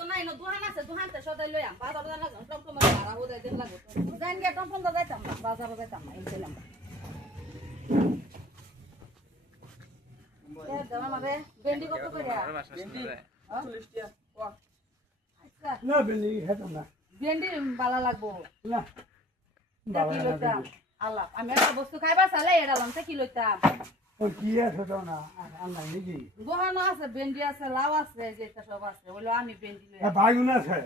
তো নাই ন দুহান আছে দুহানতে সদাই লইয়াম বাজার জানা যাম টমটম ভাড়া হো যাইতে লাগো জান গে টমটম দা যাইতাম না বাজারে যাইতাম না ইনছিলাম এ দাম আমারে ভেন্ডি কত করে ভেন্ডি 40 টাকা ও আচ্ছা না ভেন্ডি খেতাম না ভেন্ডি ভালো লাগবো না কি লইতাম আল্লাহ আমি একটা বস্তু খাইবা চালে এটা লমতে কি লইতাম ও কি আছে তো না আল্লাহ নাকি দোহানো আছে ভেন্ডি আছে লাউ আছে যেটা সব আছে বলে আমি ভেন্ডি লই বাইগুন আছে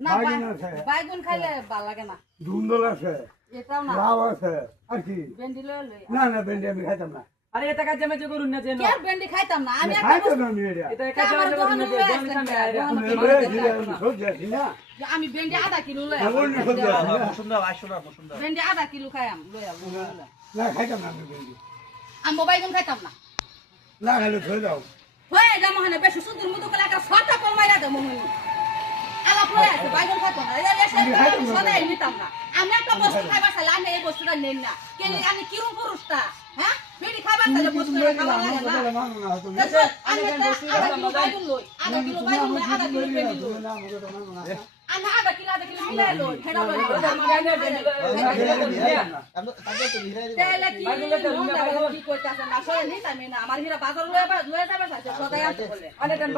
না বাইগুন আছে বাইগুন খাইলে ভালো লাগে না ধুন্দল আছে এটাও না লাউ আছে আর কি ভেন্ডি লই না না ভেন্ডি আমি খাইতাম না আরে এটা কাজ আমি করুন না যেন কে ভেন্ডি খাইতাম না আমি একটা খাইতাম না আমি এটা এটা কাজ আমি করুন না যে জন সামনে আমি ভেন্ডি আধা কিলো লই ভেন্ডি আধা কিলো খাইম লই না খাইতাম না আমি ভেন্ডি আমি বাইগুন খাইতাম না না খাইলে ধরে দাও হয়ে যা মহানে বেশি সুন্দর মতো করে একটা ছটা কমাইয়া দেবো মনে আলাপ হয়ে আছে বাইগুন খাইতাম না এসে সদাই নিতাম না আমি একটা বস্তু খাইবা চাইলে আমি এই বস্তুটা নেই না কেন আমি কিরম পুরুষটা হ্যাঁ ভেন্ডি খাইবা চাইলে বস্তুটা খাওয়া লাগে না আমি আধা কিলো বাইগুন লই আধা কিলো বাইগুন লই আধা কিলো ভেন্ডি লই আমি আধা কিলো মিলাই লই খেড়া লই তাহলে কি কইতাছে না সরে নিতাম না আমার হিরা বাজার লয়ে যাবে চাইছে সদাই আনতে বলে আরে দেন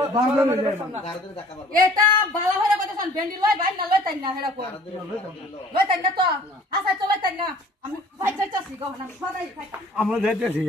এটা ভালো হয়ে কইতাছেন ভেন্ডি লই ভাই না লই তাই না হেডা কোন লই তাই না তো আচ্ছা চলে তাই না আমি ভাই চাইছি গো না সদাই খাইতাম আমরা যাইতেছি